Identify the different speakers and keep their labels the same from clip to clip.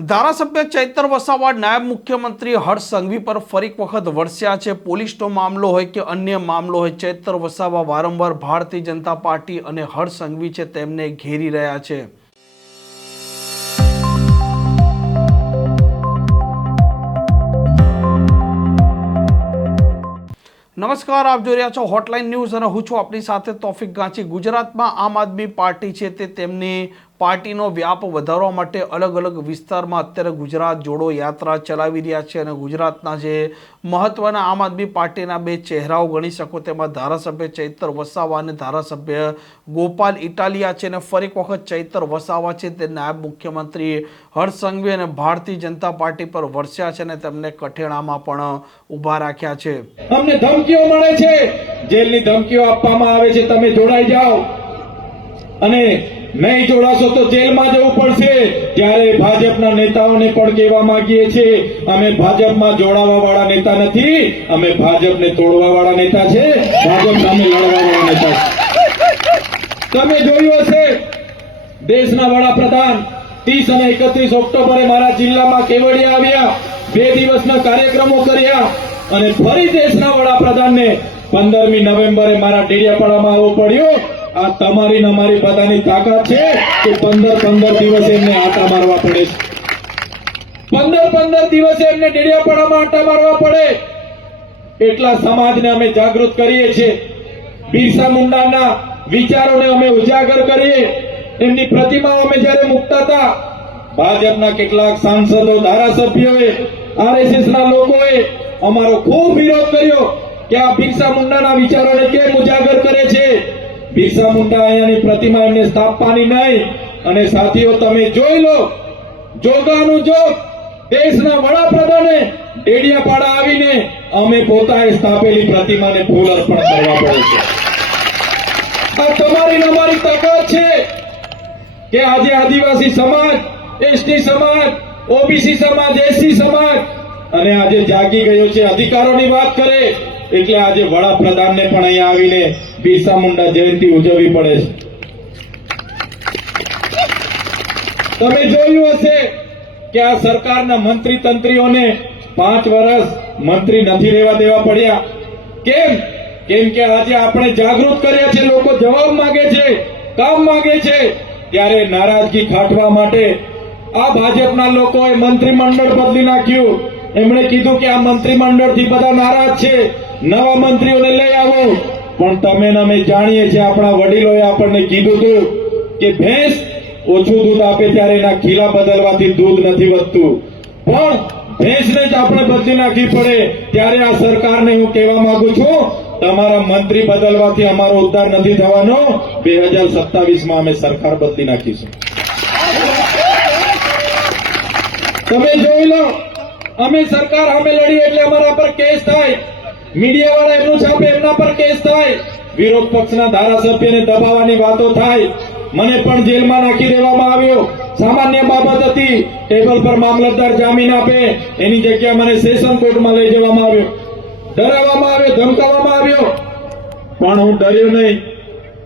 Speaker 1: ધારાસભ્ય ચૈતર વસાવા નાયબ મુખ્યમંત્રી હર્ષ સંઘવી પર ફરી વખત વરસ્યા છે. પોલીસનો મામલો હોય કે અન્ય મામલો હોય, ચૈતર વસાવા વારંવાર ભારતીય જનતા પાર્ટી અને હર્ષ સંઘવી છે તેમને ઘેરી રહ્યા છે. નમસ્કાર, આપ જોઈ રહ્યા છો હોટલાઇન ન્યૂઝ અને હું છું આપણી સાથે તોફિક ગાંચી ગુજરાતમાં આમ આદમી પાર્ટી છે તે તેમની પાર્ટીનો વ્યાપ વધારવા માટે અલગ અલગ વિસ્તારમાં અત્યારે ગુજરાત જોડો યાત્રા ચલાવી રહ્યા છે અને ગુજરાતના જે મહત્વના આમ આદમી પાર્ટીના બે ચહેરાઓ ગણી શકો તેમાં ધારાસભ્ય ચૈતર વસાવા અને ધારાસભ્ય ગોપાલ ઇટાલિયા છે અને ફરી વખત ચૈતર વસાવા છે તે નાયબ મુખ્યમંત્રી હર્ષ અને ભારતીય જનતા પાર્ટી પર વરસ્યા છે અને તેમને કઠેણામાં પણ ઊભા રાખ્યા છે.
Speaker 2: અમને ધમકીઓ મળે છે. જેલની ધમકીઓ આપવામાં આવે છે. તમે જોડાઈ જાઓ. અને નહીં જોડાશો તો જેલમાં જવું પડશે. ત્યારે ભાજપના નેતાઓને પણ કહેવા માંગીએ છીએ, અમે ભાજપમાં જોડાવા વાળા નેતા નથી, અમે ભાજપને તોડવા વાળા નેતા છે. ભાજપ સામે લડવા વાળા નેતા છે. તમે જોયું હશે, દેશના વડાપ્રધાન ત્રીસ અને એકત્રીસ ઓક્ટોબરે મારા જિલ્લામાં કેવડિયા આવ્યા. બે દિવસના કાર્યક્રમો કર્યા અને ફરી દેશના વડાપ્રધાનને પંદરમી નવેમ્બરે મારા ડેડિયાપાડામાં આવવું પડ્યું. આ તમારી ને અમારી બધાની તાકાત છે કે પંદર પંદર દિવસે એમને આટા મારવા પડે છે. પંદર પંદર દિવસે એમને ડેડિયાપાડામાં આટા મારવા પડે. એટલા સમાજને અમે જાગૃત કરીએ છીએ. બિરસા મુંડાના વિચારોને અમે ઉજાગર કરીએ. એમની પ્રતિમાઓ અમે જ્યારે મૂકતા હતા, ભાજપના કેટલાક સાંસદો, ધારાસભ્યોએ, આરએસએસના લોકોએ અમારો ખૂબ વિરોધ કર્યો કે આ બિરસા મુંડાના વિચારોને કેમ ઉજાગર બિરસા મુંડા અહીંયાની પ્રતિમા એમને સ્થાપવાની નહીં. અને સાથીઓ, તમે જોઈ લો, જોગાનું જોગ દેશના વડાપ્રધાને ડેડિયાપાડા આવીને અમે પોતાએ સ્થાપેલી પ્રતિમાને ફૂલ અર્પણ કરવા પડે છે. આ તમારી અમારી તાકાત છે કે આજે આદિવાસી સમાજ, એસટી સમાજ, ઓબીસી સમાજ, એસસી સમાજ અને આજે જાગી ગયો છે. અધિકારોની વાત કરે એટલે આજે વડાપ્રધાનને પણ અહીંયા આવીને બિરસા મુંડા જયંતિ ઉજવવી પડે છે. તમે જોયું હશે કે આ સરકારના મંત્રી તંત્રીઓને પાંચ વર્ષ મંત્રી નથી રહેવા દેવા પડ્યા. કેમ? કેમ કે આજે આપણે જાગૃત કર્યા છે, લોકો જવાબ માંગે છે, કામ માંગે છે. ત્યારે નારાજગી ખાટવા માટે આ ભાજપના લોકોએ મંત્રીમંડળ બદલી નાખ્યું. એમણે કીધું કે આ મંત્રીમંડળથી બધા નારાજ છે. નવા મંત્રીઓને લઈ આવો. પણ તમે અમે જાણીએ છીએ આપણા વડીલોએ આપણને કીધું હતું કે ભેંસ ઓછું દૂધ આપે ત્યારે એના ખીલા બદલવાથી દૂધ નથી વધતું. પણ ભેંસને જ આપણે બદલી નાખવી પડે. ત્યારે આ સરકારને હું કહેવા માંગુ છું, તમારા મંત્રી બદલવાથી અમારો ઉદ્ધાર નથી થવાનો. બે હજાર સત્તાવીસમાં અમે સરકાર બદલી નાખીશું. તમે જોઈ લો, અમે સરકાર અમે લડી એટલે અમારા પર કેસ થાય. મીડિયા વાળા એમનું છાપે એમના પર કેસ થાય. વિરોધ પક્ષના ધારાસભ્યને દબાવવાની વાતો થાય. મને પણ જેલમાં નાખી દેવામાં આવ્યો. સામાન્ય બાબત હતી. ટેબલ પર મામલતદાર જામીન આપે. એની જગ્યા મને સેશન કોર્ટમાં લઈ જવામાં આવ્યો. ડરાવવામાં આવ્યો, ધમકાવવામાં આવ્યો. પણ હું ડર્યો નહીં.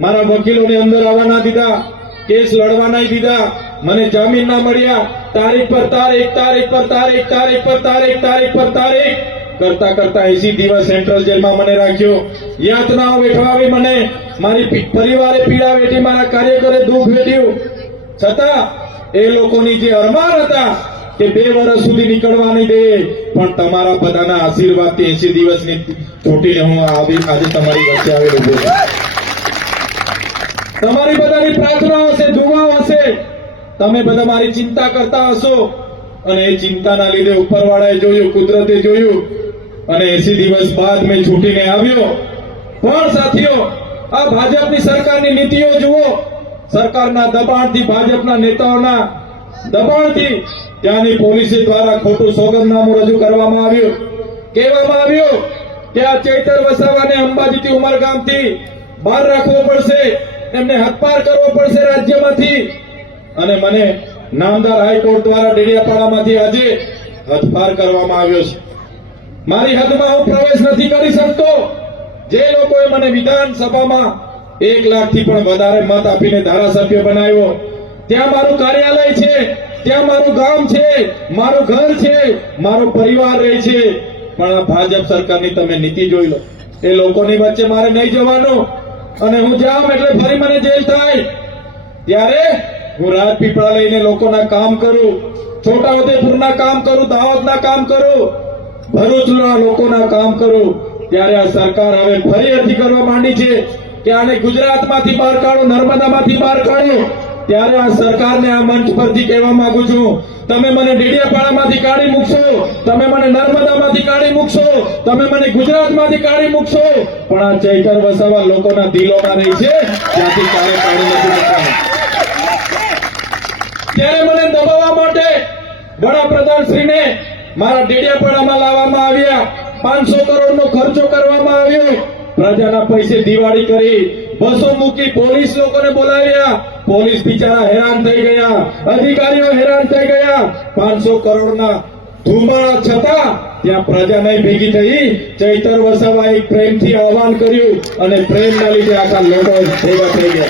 Speaker 2: મારા વકીલોને અંદર આવવા ના દીધા. કેસ લડવા નહીં દીધા. મને જામીન ના મળ્યા. તારીખ પર તારીખ તારીખ પર તારીખ તારીખ પર તારીખ તારીખ પર તારીખ. કરતા કરતા એસી દિવસ સેન્ટ્રલ જેલમાં મને રાખ્યો. યાતનાઓ વેઠવાવી મને. મારી પરિવારે પીડા વેઠી મારા કાર્યકરે દુઃખ વેઠ્યું. છતાં એ લોકોની જે અરમાન હતા કે બે વર્ષ સુધી નીકળવા નહીં દે, પણ તમારા બધાના આશીર્વાદથી એસી દિવસની ચોટીને હું આવી આજે તમારી વચ્ચે આવેલો છું. તમારી બધાની પ્રાર્થના હશે, દુઆઓ હશે. તમે બધા મારી ચિંતા કરતા હશો. અને એ ચિંતાના લીધે ઉપરવાળાએ જોયું, કુદરતે જોયું અને એસી દિવસ બાદ મેં છૂટીને આવ્યો. પણ સાથીઓ, આ ભાજપની સરકારની નીતિઓ જુઓ. સરકારના દબાણથી ભાજપના નેતાઓના દબાણથી ત્યાંની પોલીસ દ્વારા ખોટું સોગંદનામું રજૂ કરવામાં આવ્યું. કહેવામાં આવ્યું કે આ ચૈતર વસાવાને અંબાજીથી ઉમરગામથી બહાર રાખવો પડશે, એમને હદપાર કરવો પડશે રાજ્યમાંથી. અને મને નામદાર હાઈકોર્ટ દ્વારા ડેડિયાપાડામાંથી આજે હદપાર કરવામાં આવ્યો છે. મારી હદમાં હું પ્રવેશ નથી કરી શકતો. જે લોકોએ મને વિધાનસભામાં એક લાખથી પણ વધારે મત આપીને ધારાસભ્ય બનાવ્યો, ત્યાં મારું કાર્યાલય છે, ત્યાં મારું ગામ છે, મારું ઘર છે, મારો પરિવાર રહે છે. પણ ભાજપ સરકારની તમે નીતિ જોઈ લો. એ લોકોની વચ્ચે મારે નહીં જવાનું. અને હું જાઉં એટલે ફરી મને જેલ થાય. ત્યારે હું રાજપીપળા લઈને લોકોના કામ કરું, છોટાઉદેપુરના કામ કરું, દાહોદના કામ કરું. ભરૂચના લોકોના કામ કરો, ત્યારે આ સરકાર હવે ફરી અરજી કરવા માંડી છે કે આને ગુજરાતમાંથી બહાર કાઢો, નર્મદામાંથી બહાર કાઢો. ત્યારે આ સરકારને આ મંચ પરથી કહેવા માંગુ છું, તમે મને ડેડિયાપાડામાંથી કાઢી મૂકશો, તમે મને નર્મદામાંથી કાઢી મૂકશો, તમે મને ગુજરાતમાંથી કાઢી મૂકશો. પણ આ ચૈતર વસાવા લોકોના દિલોમાં રહી છે, ત્યાંથી ક્યારે કાઢી નથી ત્યારે મને દબાવવા માટે વડાપ્રધાન શ્રીને મારા ડેડિયાપાડામાં લાવવામાં આવ્યા. પાંચસો કરોડનો ખર્ચો કરવામાં આવ્યો. પ્રજાના પૈસે દિવાળી કરી બસો મૂકી પોલીસ લોકોને બોલાવ્યા. પોલીસ બિચારા હેરાન થઈ ગયા. અધિકારીઓ હેરાન થઈ ગયા. પાંચસો કરોડના ધુમાડા છતાં ત્યાં પ્રજા નહીં ભેગી થઈ. ચૈતર વસાવાએ પ્રેમથી આહવાન કર્યું અને પ્રેમના લીધે આખા લોકો ભેગા થઈ ગયા.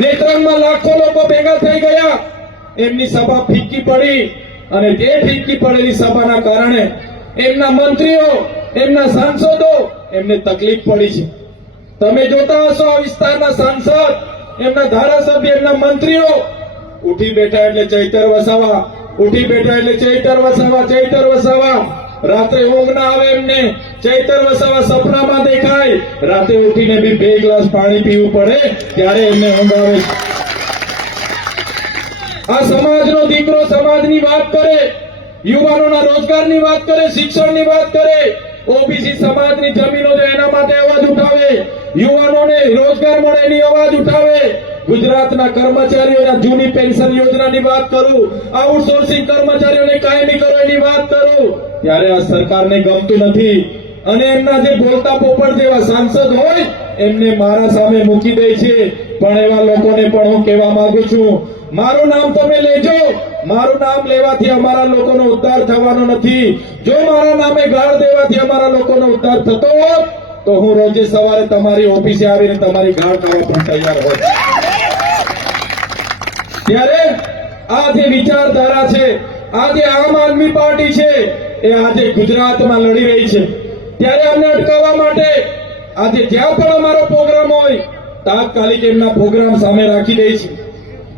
Speaker 2: નેત્રંગમાં લાખો લોકો ભેગા થઈ ગયા. એમની સભા ફીકી પડી. અને તે ફીકી પડેલી સભાના કારણે એમના મંત્રીઓ, એમના સાંસદો એમને તકલીફ પડી છે. તમે જોતા હશો આ વિસ્તારના સાંસદ, એમના ધારાસભ્ય, એમના મંત્રીઓ ઉઠી બેઠા એટલે ચૈતર વસાવા, ઉઠી બેઠા એટલે ચૈતર વસાવા ચૈતર વસાવા. રાત્રે ઊંઘ ના આવે એમને, ચૈતર વસાવા સપનામાં દેખાય. રાતે ઉઠીને બી બે ગ્લાસ પાણી પીવું પડે, ત્યારે એમને ઊંઘ આવે. આ સમાજનો દીકરો સમાજની વાત કરે, યુવાનોના રોજગારની વાત કરે, શિક્ષણની વાત કરે, ઓબીસી સમાજની જમીનો છે એના માટે અવાજ ઉઠાવે, યુવાનોને રોજગાર મળે એની અવાજ ઉઠાવે, ગુજરાતના કર્મચારીઓના જૂની પેન્શન યોજનાની વાત કરું, આઉટસોર્સિંગ કર્મચારીઓને કાયમી કરો એની વાત કરું. ત્યારે આ સરકારને ગમતું નથી. અને એમના જે બોલતા પોપટ જેવા સાંસદ હોય, એમને મારા સામે મૂકી દે છે. પણ એવા લોકોને પણ હું કહેવા માંગુ છું મારું નામ તમે લેજો. મારું નામ લેવાથી અમારા લોકોનો ઉદ્ધાર થવાનો નથી. જો મારા નામે ગાળ દેવાથી અમારા લોકોનો ઉદ્ધાર થતો હોત, તો હું રોજે સવારે તમારી ઓફિસે આવીને તમારી ગાળ કરવા પણ તૈયાર હોત. ત્યારે આ જે વિચારધારા છે. આ જે આમ આદમી પાર્ટી છે. એ આજે ગુજરાતમાં લડી રહી છે. ત્યારે અમને અટકાવવા માટે આજે જ્યાં પણ અમારો પ્રોગ્રામ હોય, તાત્કાલિક એમના પ્રોગ્રામ સામે રાખી દે છે.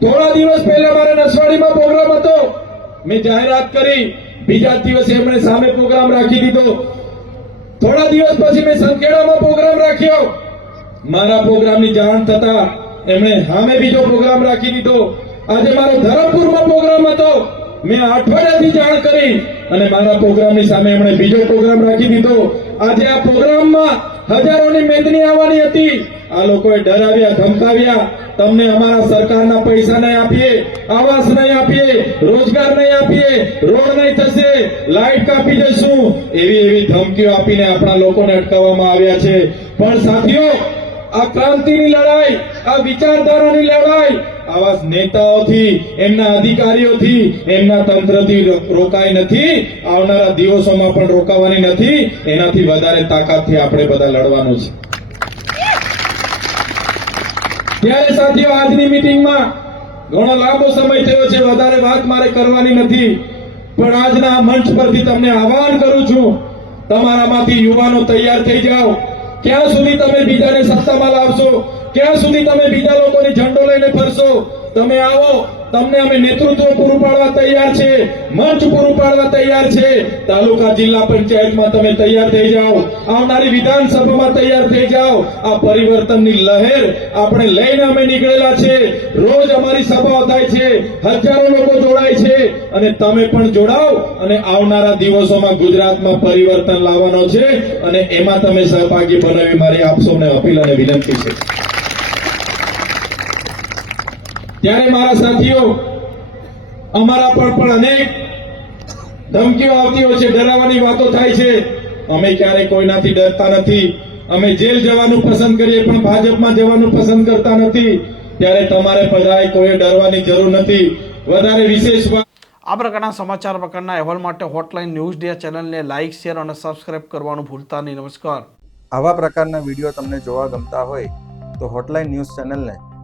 Speaker 2: થોડા દિવસ પહેલા મારે નસવાડીમાં પ્રોગ્રામ હતો. મેં જાહેરાત કરી, બીજા દિવસે એમણે સામે પ્રોગ્રામ રાખી દીધો. થોડા દિવસ પછી મેં સંખેડામાં પ્રોગ્રામ રાખ્યો. મારા પ્રોગ્રામની જાણ થતા એમણે સામે બીજો પ્રોગ્રામ રાખી દીધો. આજે મારો ધરમપુરમાં પ્રોગ્રામ હતો. મેં અઠવાડિયાથી જાણ કરી અને મારા પ્રોગ્રામની સામે એમણે બીજો પ્રોગ્રામ રાખી દીધો. આજે આ પ્રોગ્રામમાં હજારોની મેદની આવવાની હતી. આ લોકોએ ડરાવ્યા, ધમકાવ્યા. તમને અમારા સરકારના પૈસા નહીં આપીએ, આવાસ નહીં આપીએ, રોજગાર નહીં આપીએ, રોડ નહીં થશે, લાઈટ કાપી દઈશું એવી એવી ધમકીઓ આપીને આપણા લોકોને અટકાવવામાં આવ્યા છે. પણ સાથીઓ, આ ક્રાંતિની લડાઈ, આ વિચારધારાની લડાઈ, આવા નેતાઓથી, એમના અધિકારીઓથી, એમના તંત્રથી રોકાઈ નથી, આવનારા દિવસોમાં પણ રોકાવાની નથી. એનાથી વધારે તાકાતથી આપણે બધા લડવાનું છે. ત્યારે સાથીઓ આજની મિટિંગમાં ઘણો લાંબો સમય થયો છે, વધારે વાત મારે કરવાની નથી. પણ આજના મંચ પરથી તમને આહવાન કરું છું, તમારામાંથી યુવાનો તૈયાર થઈ જાઓ. ક્યાં સુધી તમે બીજાને સત્તામાં લાવશો? ક્યાં સુધી તમે બીજા લોકોની ઝંડો લઈને ફરશો? તમે આવો તમને અમે નેતૃત્વ પૂરું પાડવા તૈયાર છે, મંચ પૂરું પાડવા તૈયાર છે. તાલુકા જિલ્લા પંચાયતમાં તમે તૈયાર થઈ જાઓ. આવનારી વિધાનસભામાં તૈયાર થઈ જાઓ. આ પરિવર્તનની લહેર આપણે લઈને અમે નીકળેલા છે. રોજ અમારી સભાઓ થાય છે. હજારો લોકો જોડાય છે. અને તમે પણ જોડાઓ અને આવનારા દિવસોમાં ગુજરાતમાં પરિવર્તન લાવવાનો છે. અને એમાં તમે સહભાગી બનાવી મારી આપ સૌને અપીલ અને વિનંતી છે. ત્યારે મારા સાથીઓ અમારા પર પણ અનેક ધમકીઓ આવતી હોય છે ડરાવવાની વાતો થાય છે. અમે ક્યારેય કોઈનાથી ડરતા નથી. અમે જેલ જવાનું પસંદ કરીએ પણ ભાજપમાં જવાનું પસંદ કરતા નથી. ત્યારે તમારે બધાએ કોઈ ડરવાની જરૂર નથી. વધારે વિશેષ
Speaker 1: આ પ્રકારના સમાચાર પ્રકારના અહેવાલ માટે હોટલાઇન ન્યૂઝ ડે ચેનલને લાઇક શેર અને સબસ્ક્રાઇબ કરવાનું ભૂલતા નહીં. નમસ્કાર.
Speaker 3: આવા પ્રકારના વીડિયો તમને જોવા ગમતા હોય તો હોટલાઇન ન્યૂઝ ચેનલને